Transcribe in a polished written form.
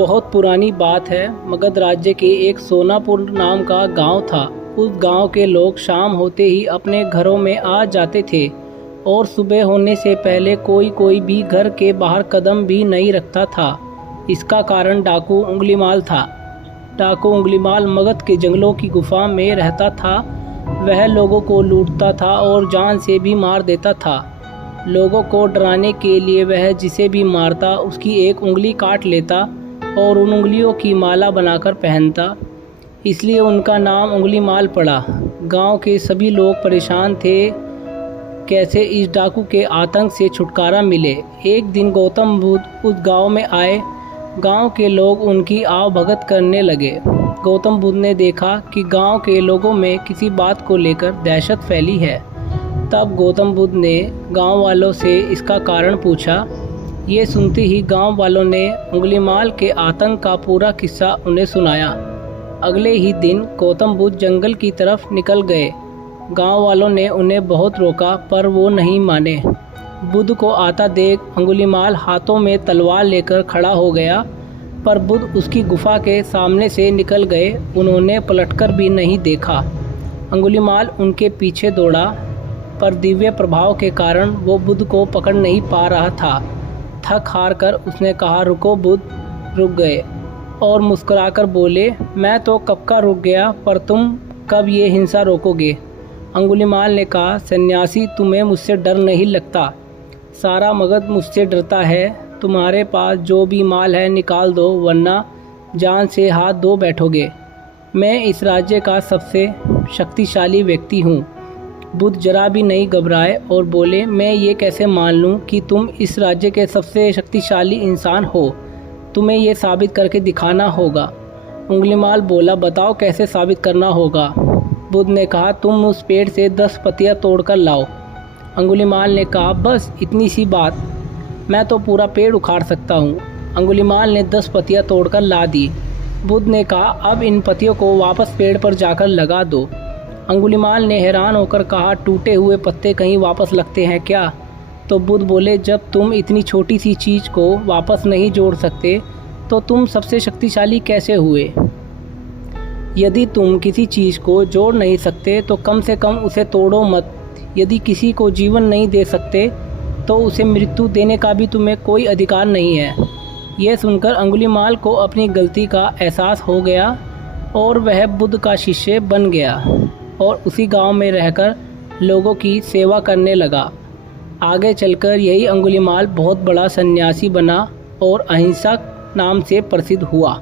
बहुत पुरानी बात है। मगध राज्य के एक सोनापुर नाम का गांव था। उस गांव के लोग शाम होते ही अपने घरों में आ जाते थे और सुबह होने से पहले कोई भी घर के बाहर कदम भी नहीं रखता था। इसका कारण डाकू उंगलीमाल था। डाकू उंगलीमाल मगध के जंगलों की गुफा में रहता था। वह लोगों को लूटता था और जान से भी मार देता था। लोगों को डराने के लिए वह जिसे भी मारता उसकी एक उंगली काट लेता और उन उंगलियों की माला बनाकर पहनता। इसलिए उनका नाम उंगलीमाल पड़ा। गांव के सभी लोग परेशान थे कैसे इस डाकू के आतंक से छुटकारा मिले। एक दिन गौतम बुद्ध उस गांव में आए। गांव के लोग उनकी आवभगत करने लगे। गौतम बुद्ध ने देखा कि गांव के लोगों में किसी बात को लेकर दहशत फैली है। तब गौतम बुद्ध ने गांव वालों से इसका कारण पूछा। ये सुनते ही गांव वालों ने उंगलीमाल के आतंक का पूरा किस्सा उन्हें सुनाया। अगले ही दिन गौतम बुद्ध जंगल की तरफ निकल गए। गांव वालों ने उन्हें बहुत रोका पर वो नहीं माने। बुद्ध को आता देख उंगलीमाल हाथों में तलवार लेकर खड़ा हो गया, पर बुद्ध उसकी गुफा के सामने से निकल गए। उन्होंने पलटकर भी नहीं देखा। उंगलीमाल उनके पीछे दौड़ा, पर दिव्य प्रभाव के कारण वो बुद्ध को पकड़ नहीं पा रहा था। थक हार कर उसने कहा, रुको। बुद्ध रुक गए और मुस्कुराकर बोले, मैं तो कब का रुक गया, पर तुम कब ये हिंसा रोकोगे? उंगलीमाल ने कहा, सन्यासी, तुम्हें मुझसे डर नहीं लगता? सारा मगध मुझसे डरता है। तुम्हारे पास जो भी माल है निकाल दो, वरना जान से हाथ धो बैठोगे। मैं इस राज्य का सबसे शक्तिशाली व्यक्ति हूँ। बुद्ध जरा भी नहीं घबराए और बोले, मैं ये कैसे मान लूँ कि तुम इस राज्य के सबसे शक्तिशाली इंसान हो? तुम्हें ये साबित करके दिखाना होगा। उंगलीमाल बोला, बताओ कैसे साबित करना होगा? बुद्ध ने कहा, तुम उस पेड़ से 10 पत्तियाँ तोड़कर लाओ। उंगलीमाल ने कहा, बस इतनी सी बात? मैं तो पूरा पेड़ उखाड़ सकता हूँ। उंगलीमाल ने 10 पत्तियाँ तोड़कर ला दी। बुद्ध ने कहा, अब इन पत्तियों को वापस पेड़ पर जाकर लगा दो। उंगलीमाल ने हैरान होकर कहा, टूटे हुए पत्ते कहीं वापस लगते हैं क्या? तो बुद्ध बोले, जब तुम इतनी छोटी सी चीज़ को वापस नहीं जोड़ सकते तो तुम सबसे शक्तिशाली कैसे हुए? यदि तुम किसी चीज़ को जोड़ नहीं सकते तो कम से कम उसे तोड़ो मत। यदि किसी को जीवन नहीं दे सकते तो उसे मृत्यु देने का भी तुम्हें कोई अधिकार नहीं है। यह सुनकर उंगलीमाल को अपनी गलती का एहसास हो गया और वह बुद्ध का शिष्य बन गया और उसी गांव में रहकर लोगों की सेवा करने लगा। आगे चलकर यही उंगलीमाल बहुत बड़ा सन्यासी बना और अहिंसक नाम से प्रसिद्ध हुआ।